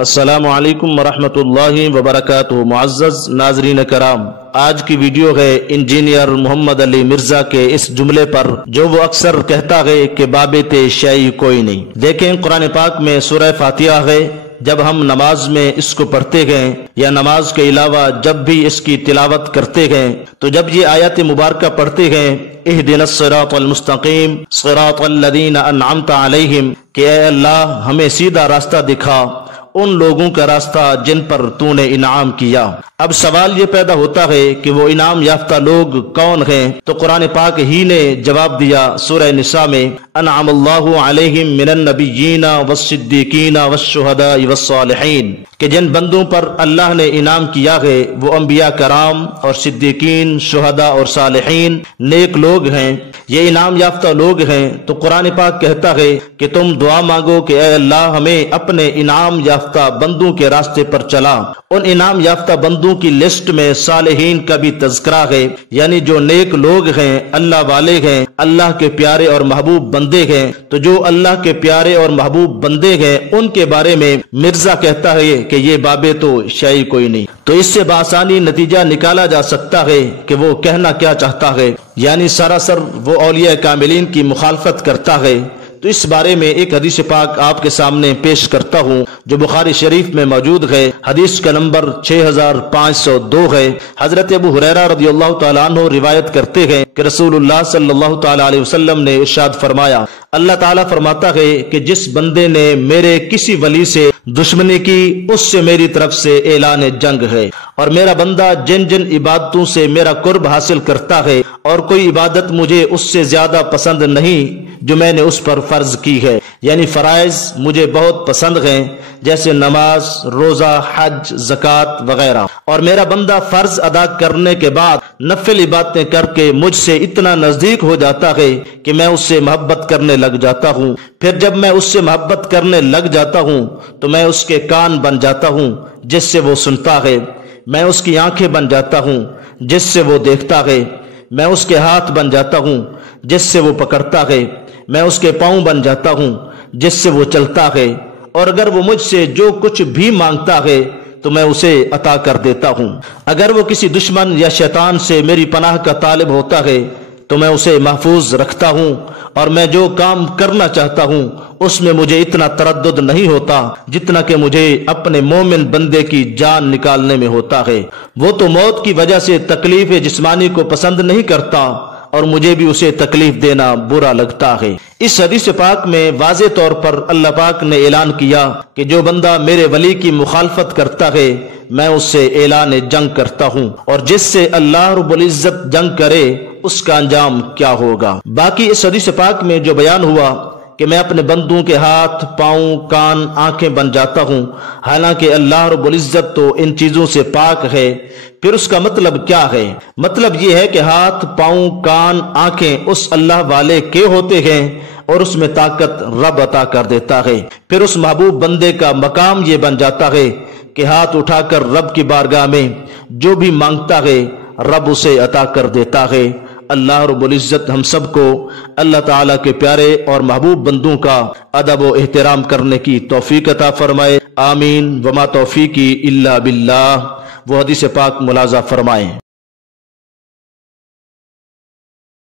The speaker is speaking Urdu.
السلام علیکم ورحمۃ اللہ وبرکاتہ۔ معزز ناظرین کرام، آج کی ویڈیو ہے انجینئر محمد علی مرزا کے اس جملے پر جو وہ اکثر کہتا ہے کہ بابت شیعی کوئی نہیں۔ دیکھیں قرآن پاک میں سورہ فاتحہ ہے، جب ہم نماز میں اس کو پڑھتے گئے یا نماز کے علاوہ جب بھی اس کی تلاوت کرتے گئے تو جب یہ آیات مبارکہ پڑھتے گئے اہدنا الصراط المستقیم صراط الذین انعمت علیہم کہ اے اللہ ہمیں سیدھا راستہ دکھا، ان لوگوں کا راستہ جن پر تو نے انعام کیا۔ اب سوال یہ پیدا ہوتا ہے کہ وہ انعام یافتہ لوگ کون ہیں؟ تو قرآن پاک ہی نے جواب دیا سورہ نساء میں، انعم اللہ علیہم من النبیین والصدیقین والشہداء والصالحین، کہ جن بندوں پر اللہ نے انعام کیا ہے وہ انبیاء کرام اور صدیقین، شہداء اور صالحین نیک لوگ ہیں، یہ انعام یافتہ لوگ ہیں۔ تو قرآن پاک کہتا ہے کہ تم دعا مانگو کہ اے اللہ ہمیں اپنے انعام یافتہ بندوں کے راستے پر چلا۔ ان انعام یافتہ بندوں کی لسٹ میں صالحین کا بھی تذکرہ ہے، یعنی جو نیک لوگ ہیں، اللہ والے ہیں، اللہ کے پیارے اور محبوب بندے ہیں۔ تو جو اللہ کے پیارے اور محبوب بندے ہیں ان کے بارے میں مرزا کہتا ہے کہ یہ بابے تو شیعی کوئی نہیں۔ تو اس سے بآسانی نتیجہ نکالا جا سکتا ہے کہ وہ کہنا کیا چاہتا ہے، یعنی سراسر وہ اولیاء کاملین کی مخالفت کرتا ہے۔ تو اس بارے میں ایک حدیث پاک آپ کے سامنے پیش کرتا ہوں جو بخاری شریف میں موجود ہے، حدیث کا نمبر 6502 ہے۔ حضرت ابو ہریرہ رضی اللہ تعالیٰ عنہ روایت کرتے ہیں کہ رسول اللہ صلی اللہ تعالیٰ علیہ وسلم نے ارشاد فرمایا، اللہ تعالیٰ فرماتا ہے کہ جس بندے نے میرے کسی ولی سے دشمنی کی اس سے میری طرف سے اعلان جنگ ہے، اور میرا بندہ جن جن عبادتوں سے میرا قرب حاصل کرتا ہے اور کوئی عبادت مجھے اس سے زیادہ پسند نہیں جو میں نے اس پر فرض کی ہے، یعنی فرائض مجھے بہت پسند ہیں جیسے نماز، روزہ، حج، زکوٰۃ وغیرہ، اور میرا بندہ فرض ادا کرنے کے بعد نفل عبادتیں کر کے مجھ سے اتنا نزدیک ہو جاتا ہے کہ میں اس سے محبت کرنے لگ جاتا ہوں۔ پھر جب میں اس سے محبت کرنے لگ جاتا ہوں تو میں اس کے کان بن جاتا ہوں جس سے وہ سنتا ہے، میں اس کی آنکھیں بن جاتا ہوں جس سے وہ دیکھتا ہے، میں اس کے ہاتھ بن جاتا ہوں جس سے وہ پکڑتا ہے، میں اس کے پاؤں بن جاتا ہوں جس سے وہ چلتا ہے، اور اگر وہ مجھ سے جو کچھ بھی مانگتا ہے تو میں اسے عطا کر دیتا ہوں۔ اگر وہ کسی دشمن یا شیطان سے میری پناہ کا طالب ہوتا ہے تو میں اسے محفوظ رکھتا ہوں، اور میں جو کام کرنا چاہتا ہوں اس میں مجھے اتنا تردد نہیں ہوتا جتنا کہ مجھے اپنے مومن بندے کی جان نکالنے میں ہوتا ہے۔ وہ تو موت کی وجہ سے تکلیف جسمانی کو پسند نہیں کرتا اور مجھے بھی اسے تکلیف دینا برا لگتا ہے۔ اس حدیث پاک میں واضح طور پر اللہ پاک نے اعلان کیا کہ جو بندہ میرے ولی کی مخالفت کرتا ہے میں اس سے اعلان جنگ کرتا ہوں، اور جس سے اللہ رب العزت جنگ کرے اس کا انجام کیا ہوگا۔ باقی اس حدیث پاک میں جو بیان ہوا کہ میں اپنے بندوں کے ہاتھ، پاؤں، کان، آنکھیں بن جاتا ہوں، حالانکہ اللہ رب العزت تو ان چیزوں سے پاک ہے، پھر اس کا مطلب کیا ہے؟ مطلب یہ ہے کہ ہاتھ، پاؤں، کان، آنکھیں اس اللہ والے کے ہوتے ہیں اور اس میں طاقت رب عطا کر دیتا ہے۔ پھر اس محبوب بندے کا مقام یہ بن جاتا ہے کہ ہاتھ اٹھا کر رب کی بارگاہ میں جو بھی مانگتا ہے رب اسے عطا کر دیتا ہے۔ اللہ رب العزت ہم سب کو اللہ تعالیٰ کے پیارے اور محبوب بندوں کا ادب و احترام کرنے کی توفیق عطا فرمائے، آمین۔ وما توفیقی الا باللہ۔ وہ حدیث پاک ملاحظہ فرمائیں۔